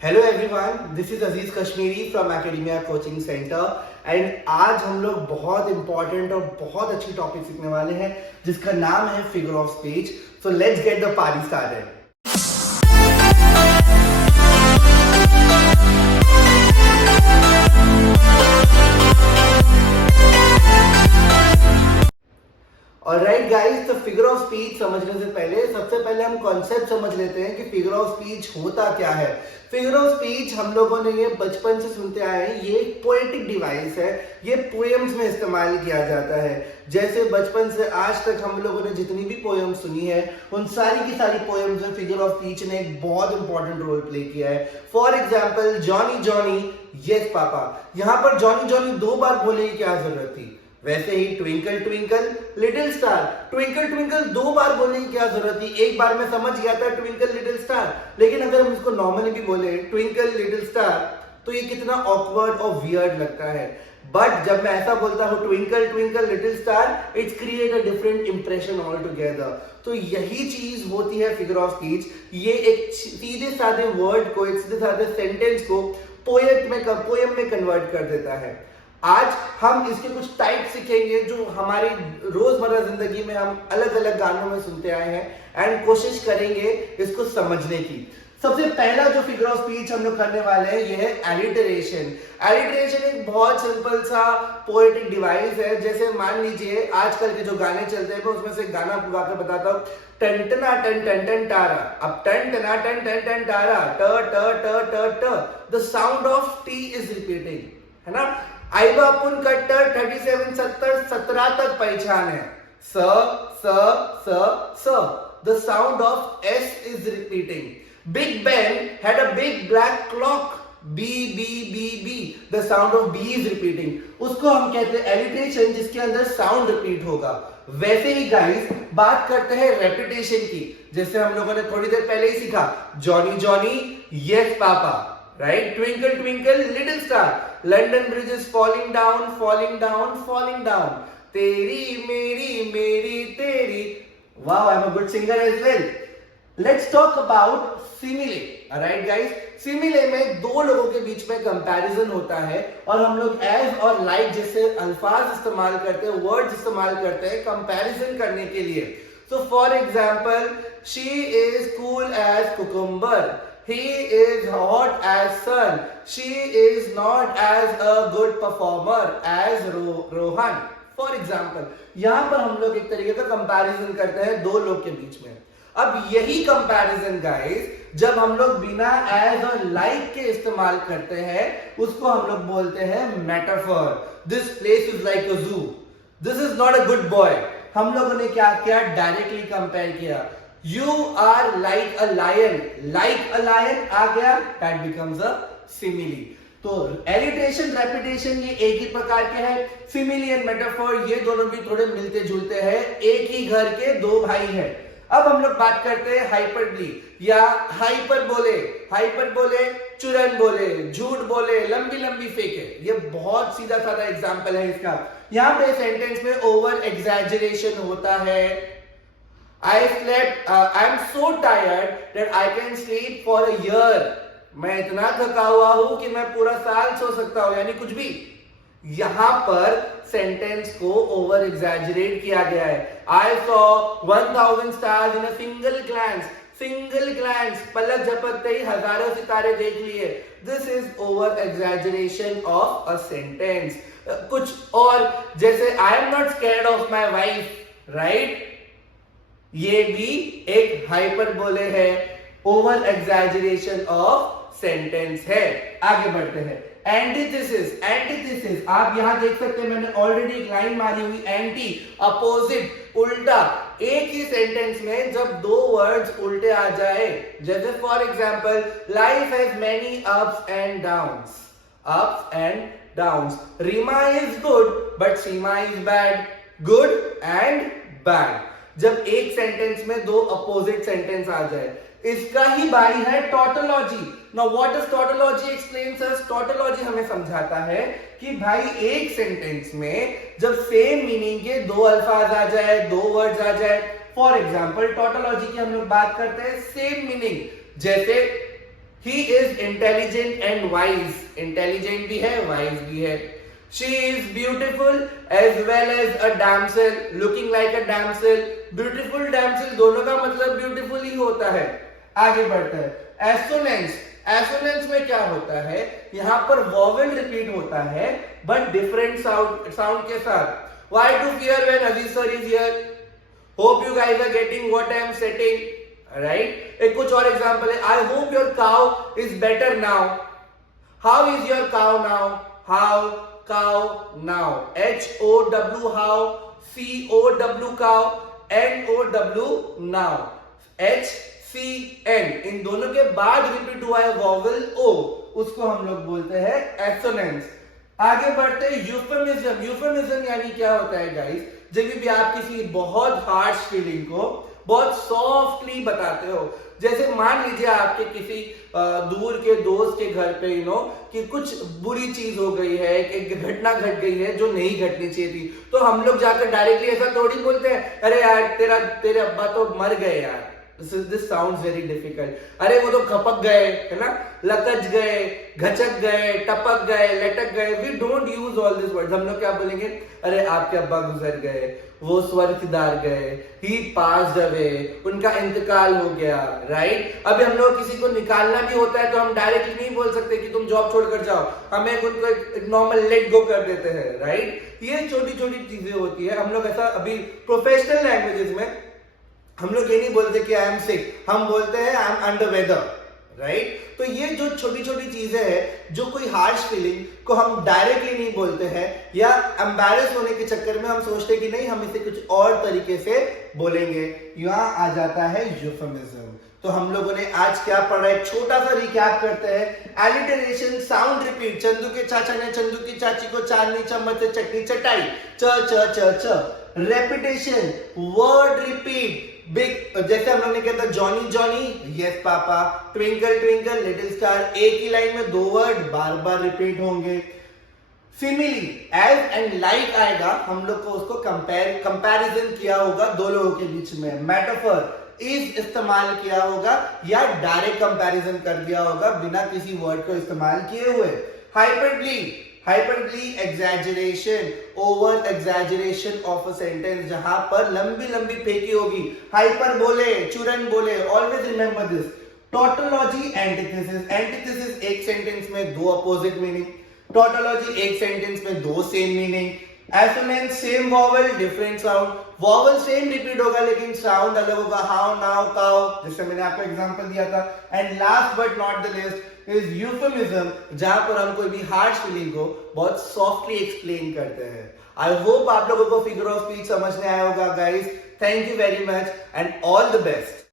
Hello everyone, this is Aziz Kashmiri from academia coaching centre and आज हम लोग बहुत इंपॉर्टेंट और बहुत अच्छी टॉपिक सीखने वाले हैं जिसका नाम है figure of speech. So let's get the party started. Alright guys, तो फिगर ऑफ स्पीच समझने से पहले सबसे पहले हम कॉन्सेप्ट समझ लेते हैं कि फिगर ऑफ स्पीच होता क्या है। फिगर ऑफ स्पीच हम लोगों ने ये बचपन से सुनते आए हैं। ये एक पोएटिक डिवाइस है। ये पोएम्स में इस्तेमाल किया जाता है। जैसे बचपन से आज तक हम लोगों ने जितनी भी पोएम सुनी है उन सारी की सारी पोएम्स में फिगर ऑफ स्पीच ने एक बहुत इंपॉर्टेंट रोल प्ले किया है। For example, Johnny Johnny yes पापा, यहाँ पर जॉनी जॉनी 2 बार बोलने की क्या जरूरत थी। वैसे ही twinkle twinkle little star, twinkle twinkle 2 बार बोलने की क्या जरूरत थी। एक बार में समझ गया था ट्विंकल लिटिल स्टार, लेकिन अगर हम इसको नॉर्मली भी बोले ट्विंकल लिटिल स्टार तो ये कितना ऑकवर्ड और वियर्ड लगता है। बट जब मैं ऐसा बोलता हूँ twinkle twinkle little star, it's create a different impression all together. तो यही चीज होती है फिगर ऑफ स्पीच। ये एक सीधे साधे वर्ड को, एक सीधे साधे सेंटेंस को पोएम में कन्वर्ट कर देता है। आज हम इसके कुछ टाइप सीखेंगे जो हमारी रोजमर्रा जिंदगी में हम अलग अलग गानों में सुनते आए हैं एंड कोशिश करेंगे इसको समझने की। सबसे पहला जो फिगर ऑफ स्पीच हम लोग करने वाले हैं ये है एलिटरेशन। एलिटरेशन एक बहुत सिंपल सा पोएटिक डिवाइस है। जैसे मान लीजिए आजकल के जो गाने चलते हैं मैं उसमें से गाना गा कर बताता हूँ। टन टन टन टन टारा, अब टन टना टन टन टन टारा, ट ट ट ट ट, the sound of T is repeating, है ना। आइबा पुन कट्टर 37 70 17 तक पहचान है। स स स स, the sound of S is repeating. Big Ben had a big black clock. B B B B, the sound of B is repeating. उसको हम कहते हैं एलिटेशन, जिसके अंदर साउंड रिपीट होगा। वैसे ही गाइस बात करते हैं रेपिटेशन की। जैसे हम लोगों ने थोड़ी देर पहले ही सीखा, Johnny Johnny yes papa, right. Twinkle twinkle little star, London bridge is falling down falling down falling down, तेरी मेरी मेरी तेरी। Wow, I am a good singer as well. Let's talk about simile. Alright guys, simile में 2 लोगों के बीच में comparison होता है और हम लोग एज और लाइक जैसे अल्फाज इस्तेमाल करते हैं, वर्ड्स इस्तेमाल करते हैं कंपैरिजन करने के लिए। So for example, she is cool as cucumber, he is hot as sun, she is not as a good performer as Rohan. For example, यहां पर हम लोग एक तरीके का कंपैरिजन करते हैं 2 लोग के बीच में। अब यही कंपैरिजन गाइस जब हम लोग बिना एज और लाइक के इस्तेमाल करते हैं उसको हम लोग बोलते हैं metaphor. This place is like a zoo, this is not a good boy. हम लोगों ने क्या किया, डायरेक्टली कंपेयर किया। You are like a lion, like a lion आ गया, that becomes a simile। तो एलिट्रेशन रेपिटेशन ये एक ही प्रकार के हैं। सिमिली एंड मेटाफर ये दोनों भी थोड़े मिलते जुलते हैं, एक ही घर के 2 भाई हैं। अब हम लोग बात करते हैं हाइपरबोली या हाइपर बोले, चुरन बोले, झूठ बोले, लंबी लंबी फेंके। ये बहुत सीधा साधा एग्जाम्पल है इसका। यहाँ पे सेंटेंस में ओवर एग्जैजरेशन होता है। I'm so tired that I can sleep for a year. मैं इतना थका हुआ हूं कि मैं पूरा साल सो सकता हूं, यानी कुछ भी। यहां पर सेंटेंस को ओवर एग्जैजरेट किया गया है। I saw 1000 stars in a single glance. Single glance, पलक झपकते ही हजारों सितारे देख लिए। This is over exaggeration of a sentence. कुछ और जैसे I am not scared of my wife, right, ये भी एक हाइपरबोले है, ओवर एग्जैजरेशन ऑफ सेंटेंस है। आगे बढ़ते हैं। एंटीथेसिस, एंटीथेसिस आप यहां देख सकते हैं, मैंने ऑलरेडी एक लाइन मारी हुई, एंटी अपोजिट, उल्टा। एक ही सेंटेंस में जब 2 वर्ड्स उल्टे आ जाए, जैसे for example, life has many ups and downs, ups and downs. Reema is good but Seema is bad, good and bad. जब एक सेंटेंस में 2 अपोजिट सेंटेंस आ जाए, इसका ही भाई है tautology. Now what does tautology explains us? Tautology हमें समझाता है कि भाई एक सेंटेंस में जब सेम मीनिंग के 2 अल्फाज आ जाए, 2 वर्ड्स आ जाए। फॉर एग्जांपल टॉटोलॉजी की हम लोग बात करते हैं, सेम मीनिंग, जैसे ही is intelligent and wise, intelligent भी है वाइज भी है। She is beautiful as well as a damsel, looking like a damsel, beautiful damsel दोनों का मतलब ब्यूटिफुल ही होता है। आगे बढ़ते हैं, एसोनेंस, एसोनेंस में क्या होता है, यहां पर वॉवेल रिपीट होता है बट डिफरेंट साउंड के साथ। Why to fear when Aziz sir is here, hope you guys are getting what I am setting, right. एक कुछ और एग्जांपल है, I hope your cow is better now, how is your cow now, how cow now, HOW how, COW cow, NOW now, HCN, इन दोनों के बाद repeat हुआ है वॉवेल O, उसको हम लोग बोलते हैं एसोनेंस। आगे बढ़ते हैं, यूफेमिज्म। यूफेमिज्म यानी क्या होता है गाइस, जब भी आप किसी बहुत हार्श फीलिंग को बहुत सॉफ्टली बताते हो, जैसे मान लीजिए आपके किसी दूर के दोस्त के घर पे कि कुछ बुरी चीज हो गई है, एक घटना घट गई है जो नहीं घटनी चाहिए थी, तो हम लोग जाकर डायरेक्टली ऐसा थोड़ी बोलते हैं, अरे यार तेरे अब्बा तो मर गए यार, दिस साउंड्स वेरी डिफिकल्ट, अरे वो तो खपक गए, है ना, लकच गए, घचक गए, टपक गए, लटक गए। We don't use all this words. हम लोग क्या बोलेंगे, अरे आपके अब्बा गुजर गए, वो स्वर्गदार गए, ही पास्ड अवे, उनका इंतकाल हो गया, राइट। अभी हम लोग किसी को निकालना भी होता है तो हम डायरेक्टली नहीं बोल सकते कि तुम जॉब छोड़कर जाओ, हमें उनको एक नॉर्मल लेट गो कर देते हैं, राइट। ये छोटी छोटी चीजें होती है। हम लोग ऐसा अभी प्रोफेशनल लैंग्वेजेस में हम लोग ये नहीं बोलते कि आई एम सिक, हम बोलते हैं I am under weather, right. तो ये जो छोटी छोटी चीजें हैं, जो कोई हार्श फीलिंग को हम डायरेक्टली नहीं बोलते हैं, या एम्बैरेस होने के चक्कर में हम सोचते कि नहीं हम इसे कुछ और तरीके से बोलेंगे, यहाँ आ जाता है यूफेमिज्म। तो हम लोगों ने आज क्या पढ़ा है, छोटा सा रिकैप करते हैं। एलिटरेशन, साउंड रिपीट, चंदू के चाचा ने चंदू की चाची को चांदनी चम्मच से चटनी चटाई, च च च च। रेपिटेशन, वर्ड रिपीट, बिग, जैसे हम लोग ने किया था जॉनी जॉनी, यस पापा, ट्विंकल ट्विंकल लिटिल स्टार, एक ही लाइन में दो वर्ड बार बार रिपीट होंगे। सिमिली, एज एंड लाइक आएगा, हम लोग को उसको कंपैरिजन किया होगा दो लोगों के बीच में। मेटाफर, इज इस्तेमाल किया होगा या डायरेक्ट कंपैरिजन कर दिया होगा बिना किसी वर्ड को इस्तेमाल किए हुए। Hyperbole, hyperbole exaggeration, over exaggeration of a sentence, जहां पर लंबी लंबी फेंकी होगी, हाइपर बोले, चुरन बोले, always remember this. Tautology, antithesis, antithesis एक सेंटेंस में दो अपोजिट मीनिंग, टोटोलॉजी एक सेंटेंस में दो same meaning. Assonance, same vowel different sound, vowel same repeat होगा लेकिन साउंड अलग होगा, हाउ नाउ काउ, जैसे मैंने आपको एग्जांपल दिया था। And last but not the list is euphemism, जहां पर हम कोई भी हार्श फीलिंग को बहुत सॉफ्टली एक्सप्लेन करते हैं। आई होप आप लोगों को फिगर ऑफ स्पीच समझ में आया होगा guys. Thank you very much and all the best.